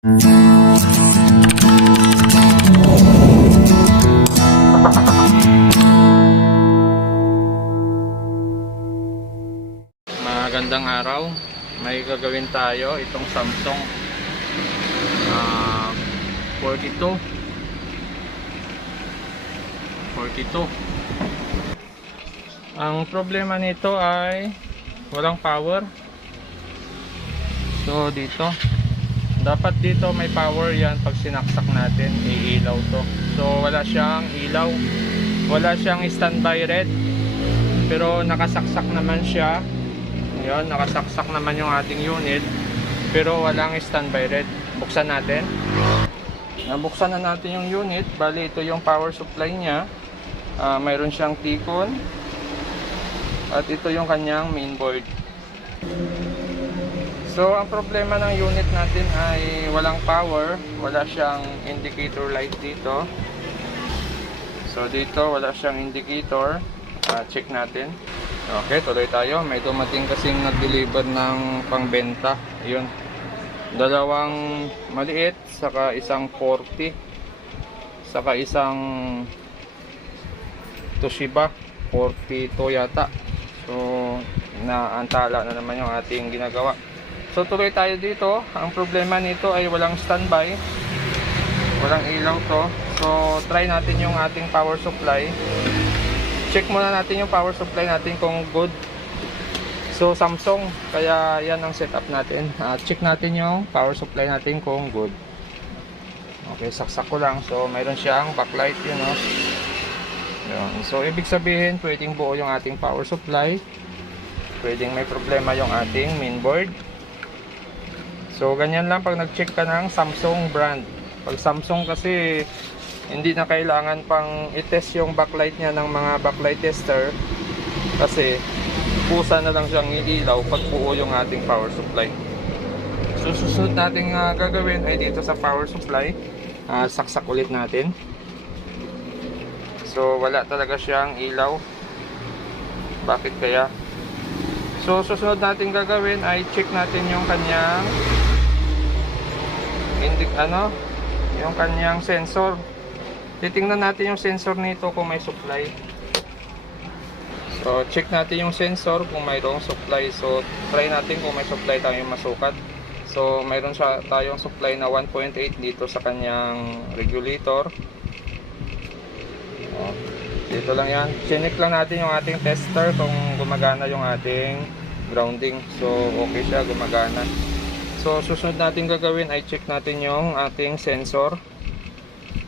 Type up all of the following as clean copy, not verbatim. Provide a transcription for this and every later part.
Magandang araw. May gagawin tayo itong Samsung 42. Ang problema nito ay walang power. So dito dapat dito may power yan. Pag sinaksak natin iilaw to. So wala siyang ilaw, wala siyang standby red, pero nakasaksak naman siya. Ayan, nakasaksak naman yung ating unit, pero walang standby red. Buksan natin. Nabuksan na natin yung unit. Bali ito yung power supply niya. Mayroon siyang T-con at ito yung kanyang mainboard. So ang problema ng unit natin ay walang power, wala siyang indicator light dito. So dito wala siyang indicator. Check natin. Okay, tuloy tayo. May dumating kasing nag-deliver ng pangbenta. Ayun, dalawang maliit, saka isang 40, saka isang Toshiba 42 yata. So naantala na naman yung ating ginagawa. So tuloy tayo dito. Ang problema nito ay walang standby, walang ilaw to. So try natin yung ating power supply. Check muna natin yung power supply natin kung good. So Samsung, kaya yan ang setup natin. Check natin yung power supply natin kung good. Okay, saksak ko lang. So mayroon siyang backlight, yun, no? Yun. So ibig sabihin pwedeng buo yung ating power supply, pwedeng may problema yung ating mainboard. So ganyan lang pag nag-check ka ng Samsung brand. Pag Samsung kasi hindi na kailangan pang i-test yung backlight niya ng mga backlight tester, kasi pusa na lang siyang iilaw pag buo yung ating power supply. So susunod natin gagawin ay dito sa power supply, saksak ulit natin. So wala talaga siyang ilaw. Bakit kaya? So susunod natin gagawin ay check natin yung kanyang yung kanyang sensor. Titingnan natin yung sensor nito kung may supply. So check natin yung sensor kung mayroong supply. So try natin kung may supply tayong masukat. So mayroon tayong supply na 1.8 dito sa kanyang regulator. Dito lang yan. Chinek lang natin yung ating tester kung gumagana yung ating grounding. So okay siya, gumagana. So susunod natin gagawin ay check natin yung ating sensor.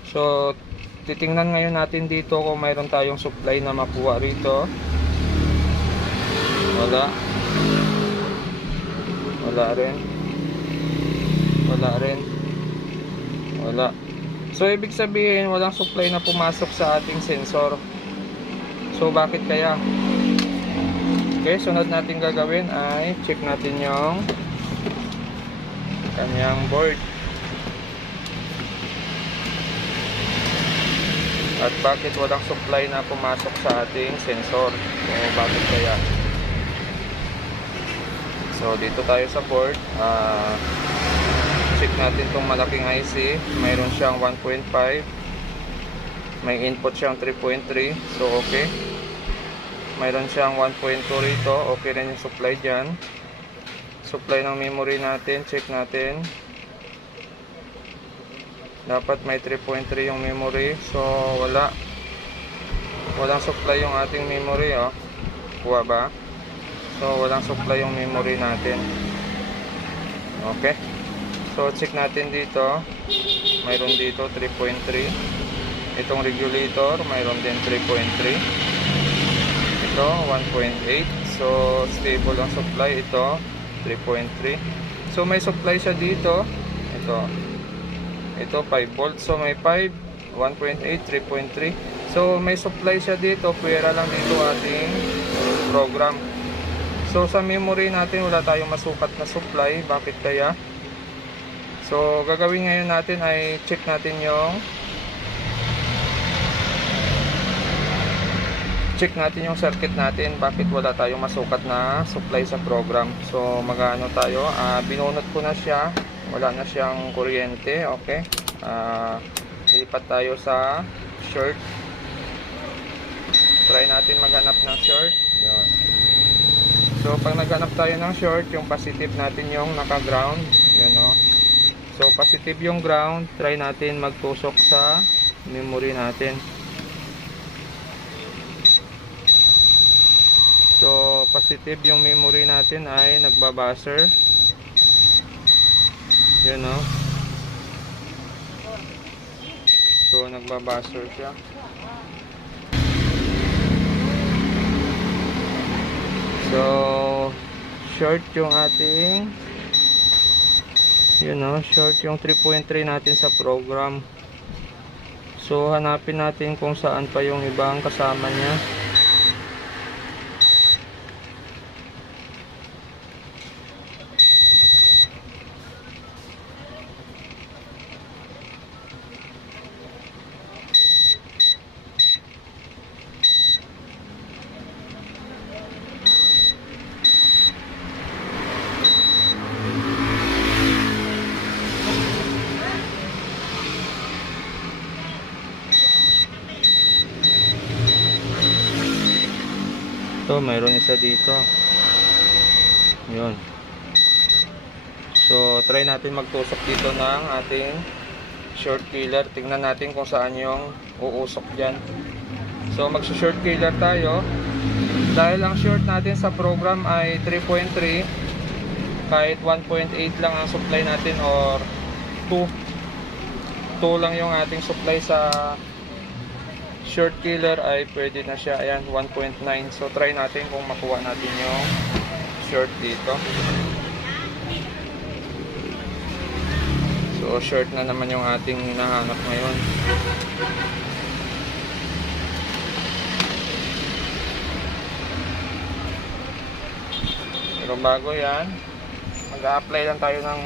So titingnan ngayon natin dito kung mayroon tayong supply na makuha rito. Wala rin. Wala. So ibig sabihin walang supply na pumasok sa ating sensor. So bakit kaya? Okay, sunod natin gagawin ay check natin yung kanyang board. At bakit walang supply na pumasok sa ating sensor? So bakit kaya? So dito tayo sa board. Check natin itong malaking IC. Mayroon siyang 1.5. May input siyang 3.3. So okay. Mayroon siyang 1.2 rito. Okay rin yung supply dyan. Supply ng memory natin. Check natin. Dapat may 3.3 yung memory. So walang supply yung ating memory, oh. Kuha ba? So walang supply yung memory natin. Okay. So check natin dito. Mayroon dito 3.3. Itong regulator mayroon din 3.3. Ito 1.8. So stable ang supply. Ito 3.3. So may supply siya dito. Ito 5 volts. So may 5, 1.8, 3.3. So may supply siya dito. Pwera lang dito ating program. So sa memory natin wala tayong masukat na supply. Bakit kaya? So gagawin ngayon natin ay check natin yung circuit natin. Bakit wala tayong masukat na supply sa program? So magano tayo? Binunot ko na siya. wala na siyang kuryente. Okay, lipat tayo sa short. Try natin maghanap ng short. Yun. So pag naghanap tayo ng short, yung positive natin yung naka-ground. Yun, no? So positive yung ground, try natin magtusok sa memory natin. So positive yung memory natin ay nagbabuzzer. Yun, no? So nagbabuzzer siya. So short yung ating, yun, no? Short yung 3.3 natin sa program. So hanapin natin kung saan pa yung ibang kasama niya. So mayroon isa dito. Yun. So try natin magtusok dito ng ating short killer. Tingnan natin kung saan yung uusok dyan. So magsa-short killer tayo. Dahil ang short natin sa program ay 3.3, kahit 1.8 lang ang supply natin or 2 lang yung ating supply sa short killer ay pwede na siya. Ayan, 1.9. So try natin kung makuha natin yung short dito. So short na naman yung ating hinahanap ngayon. Pero bago yan, mag-a-apply lang tayo ng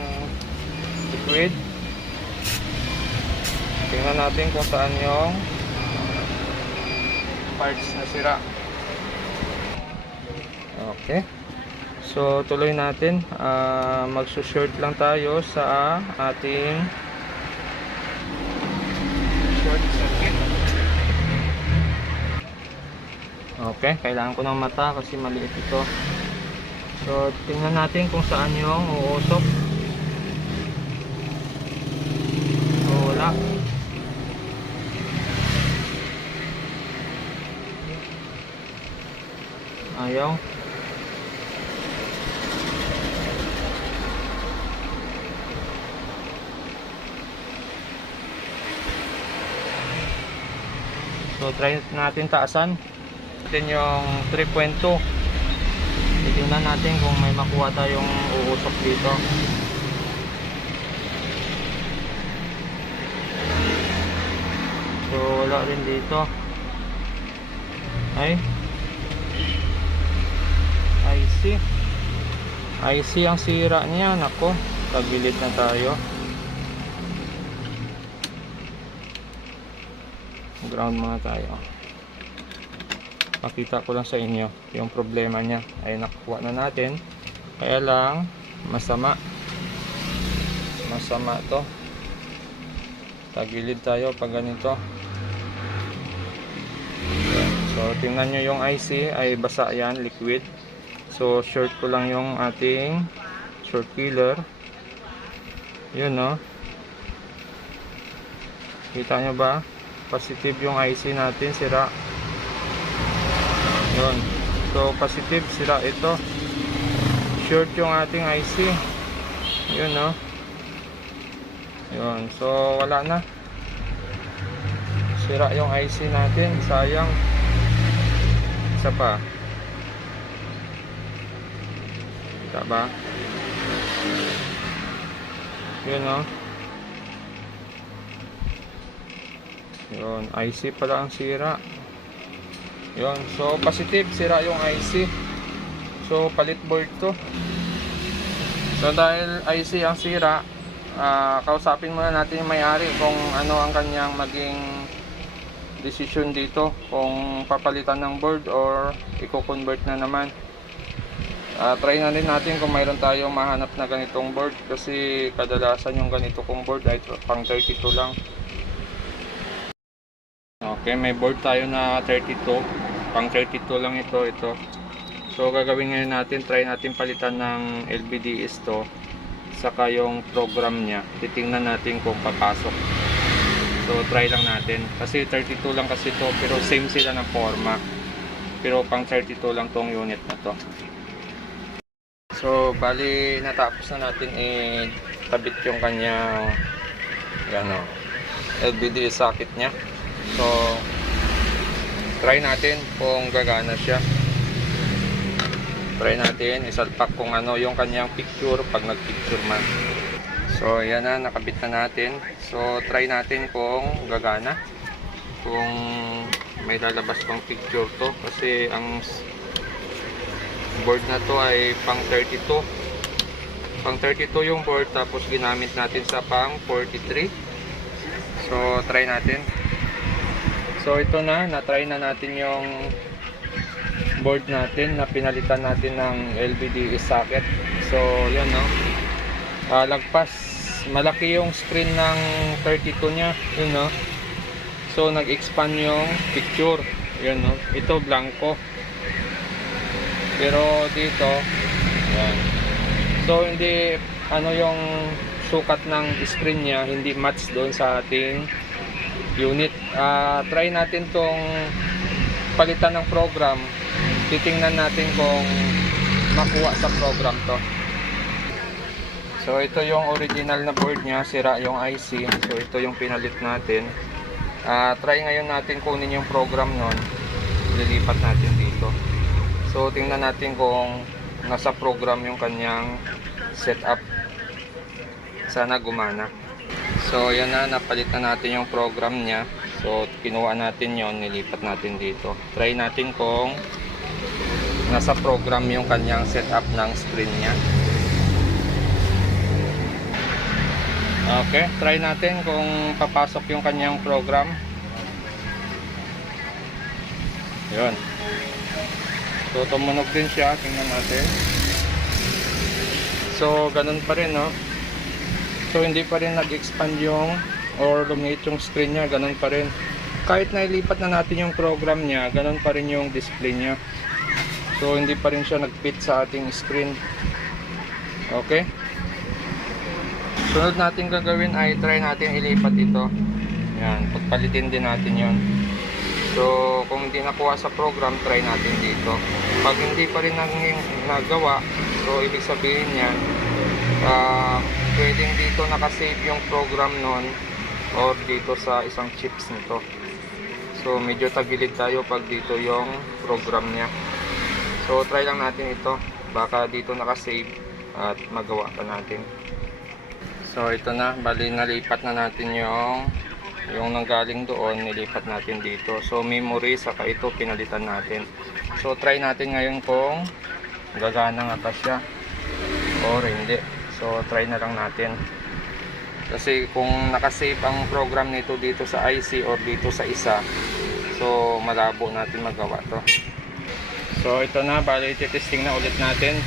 liquid. Tingnan natin kung saan yung parts na sira. Okay, so tuloy natin. Magsushort lang tayo sa ating short circuit. Okay, kailangan ko ng mata kasi maliit ito. So tingnan natin kung saan yung uusok. So wala. Ayaw. So try natin taasan natin yung 3.2. Tingnan natin kung may makuha tayong uusok dito. So wala rin dito. Ay, IC ang sira niya. Nako, tagilid na tayo. Ground muna tayo. Pakita ko lang sa inyo yung problema niya. Ay nakuha na natin. Kaya lang masama to. Tagilid tayo pag ganito. So tingnan nyo yung IC ay basa yan, liquid. So short ko lang yung ating short killer. Yun, no? Kita nyo ba? Positive yung IC natin, sira. Yun. So positive, sira ito. Short yung ating IC. Yun, no? Yun. So wala na. Sira yung IC natin, sayang. Isa pa. Kita ba? Yun, no? Yun, IC pala ang sira. Yun, so positive, sira yung IC. So palit board to. So dahil IC ang sira, kausapin muna natin yung may-ari kung ano ang kanyang maging decision dito, kung papalitan ng board or i-convert na naman. Try na rin natin kung mayroon tayong mahanap na ganitong board, kasi kadalasan yung ganito kong board ay pang 32 lang. Okay, may board tayo na 32, pang 32 lang ito. So gagawin ngayon natin, try natin palitan ng LVDS to, saka yung program nya, titingnan natin kung papasok. So try lang natin, kasi 32 lang kasi to, pero same sila ng forma, pero pang 32 lang tong unit na to. So bali natapos na natin tabit yung kanyang LVDS socket nya. So try natin kung gagana siya. Try natin isalpak kung ano yung kanyang picture pag nagpicture man. So yan na, nakabit na natin. So try natin kung gagana, kung may lalabas pang picture to, kasi ang board na to ay pang 32 yung board, tapos ginamit natin sa pang 43. So try natin. So ito na, na-try na natin yung board natin na pinalitan natin ng LVDS socket. So yan, no, lagpas, malaki yung screen ng 32 nya, yun, no. So nag-expand yung picture, yun, no. Ito blanco, pero dito yan. So hindi yung sukat ng screen nya hindi match doon sa ating unit. Try natin tong palitan ng program, titingnan natin kung makuha sa program to. So ito yung original na board nya, sira yung IC. So ito yung pinalit natin. Try ngayon natin kunin yung program nun, lilipat natin dito. So tingnan natin kung nasa program yung kanyang setup. Sana gumana. So yan na, napalit na natin yung program nya. So kinuha natin yon, nilipat natin dito. Try natin kung nasa program yung kanyang setup ng screen nya. Okay, try natin kung papasok yung kanyang program. Yun. So tumunog din siya, tingnan natin. So ganun pa rin, no. So hindi pa rin nag-expand yung or lumiit yung screen nya, ganun pa rin. Kahit nailipat na natin yung program nya, ganun pa rin yung display nya. So hindi pa rin siya nag-fit sa ating screen. Okay. Sunod natin gagawin ay try natin ilipat ito. Yan, pagpalitin din natin yon. So kung hindi nakuha sa program, try natin dito. Pag hindi pa rin nagawa, so ibig sabihin yan, pwedeng dito nakasave yung program nun or dito sa isang chips nito. So medyo tagilid tayo pag dito yung program nya. So try lang natin ito, baka dito nakasave at magawa pa natin. So ito na, bali nalipat na natin yung nanggaling doon, nilipat natin dito. So memory, saka ito pinalitan natin. So try natin ngayon kung gagana nga pa siya or hindi. So try na lang natin, kasi kung nakasave ang program nito dito sa IC or dito sa isa, so malabo natin magawa to. So ito na, bali testing na ulit natin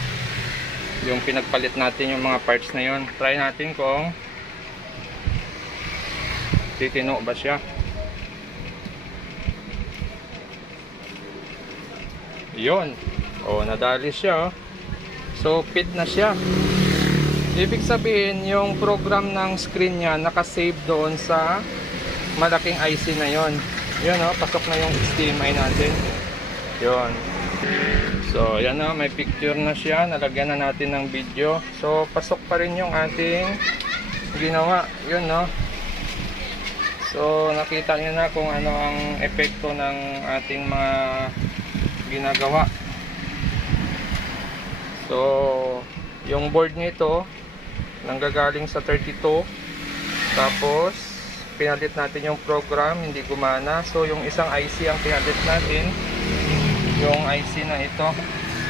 yung pinagpalit natin yung mga parts na yon. Try natin kung titino ba siya. Yun, nadali siya, oh. So fit na siya. Ibig sabihin yung program ng screen nya nakasave doon sa malaking IC na yon. Yun, pasok na yung HDMI natin. Yun. So yan, may picture na siya, nalagyan na natin ng video. So pasok pa rin yung ating ginawa. Yun, so nakita niyo na kung ano ang epekto ng ating mga ginagawa. So yung board nito nanggagaling sa 32, tapos pinalit natin yung program, hindi gumana. So yung isang IC ang pinalit natin, yung IC na ito.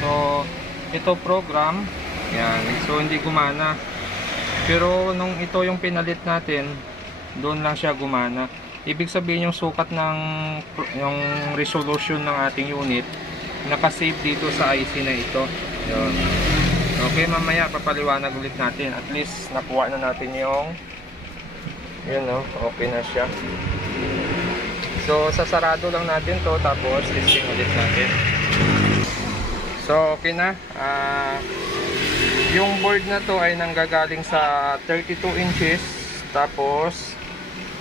So ito program, yan, so hindi gumana. Pero nung ito yung pinalit natin, doon lang siya gumana. Ibig sabihin yung sukat ng yung resolution ng ating unit nakasave dito sa IC na ito. Yun. Okay, mamaya papaliwanag ulit natin. At least nakuha na natin yung yun, no? Okay na siya. So sasarado lang natin to, tapos testing ulit natin. So okay na. Yung board na to ay nanggagaling sa 32 inches. Tapos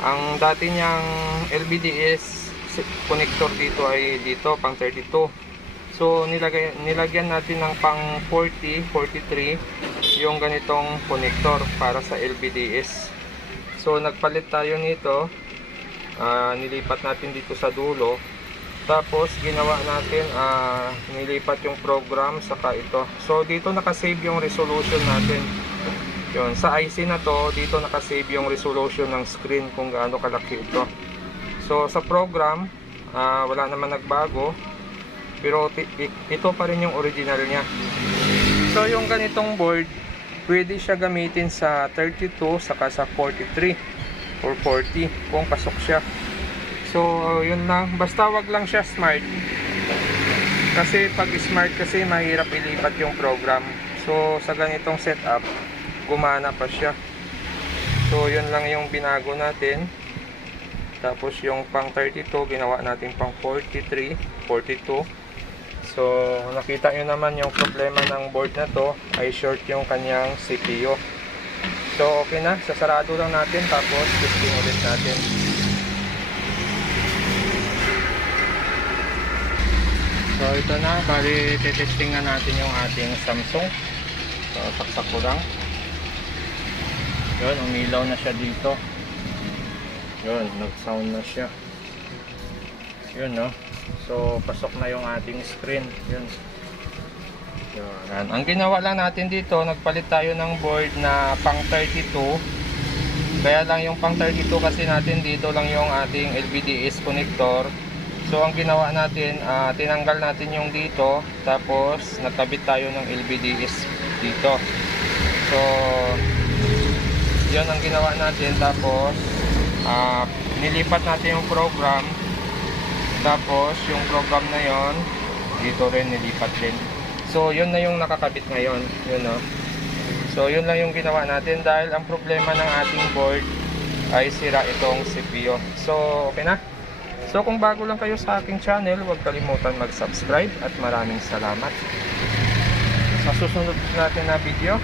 ang dati niyang LVDS connector dito ay dito pang 32. So nilagyan natin ng pang 40, 43 yung ganitong connector para sa LVDS. So nagpalit tayo nito. Nilipat natin dito sa dulo. Tapos ginawa natin, nilipat yung program saka ito. So dito nakasave yung resolution natin. Yun, sa IC na to, dito nakasave yung resolution ng screen kung gaano kalaki ito. So sa program, wala naman nagbago. Pero ito pa rin yung original niya. So yung ganitong board, pwede siya gamitin sa 32 saka sa 43 or 40 kung pasok siya. So yun lang, basta wag lang siya smart. Kasi pag smart kasi mahirap ilipat yung program. So sa ganitong setup, gumana pa siya. So yun lang yung binago natin. Tapos yung pang 32 ginawa natin pang 43, 42. So nakita nyo naman yung problema ng board na to ay short yung kanyang CPU. So okay na, sasarado lang natin tapos testing ulit natin. So ito na, bali testing na natin yung ating Samsung. So saksak ko lang. Yun, umilaw na siya dito. Yun, nag-sound na siya. Yun, no. So pasok na yung ating screen. Yun. Yan. Ang ginawa lang natin dito, nagpalit tayo ng board na pang 32. Kaya lang yung pang 32 kasi natin dito lang yung ating LVDS connector. So ang ginawa natin, tinanggal natin yung dito, tapos nagkabit tayo ng LVDS dito. So yun ang ginawa natin, tapos nilipat natin yung program. Tapos yung program na yon dito rin nilipat din. So yun na yung nakakabit ngayon, yun, no? So yun lang yung ginawa natin dahil ang problema ng ating board ay sira itong CPU. So okay na. So kung bago lang kayo sa aking channel, huwag kalimutan mag-subscribe at maraming salamat. Sa susunod natin na video.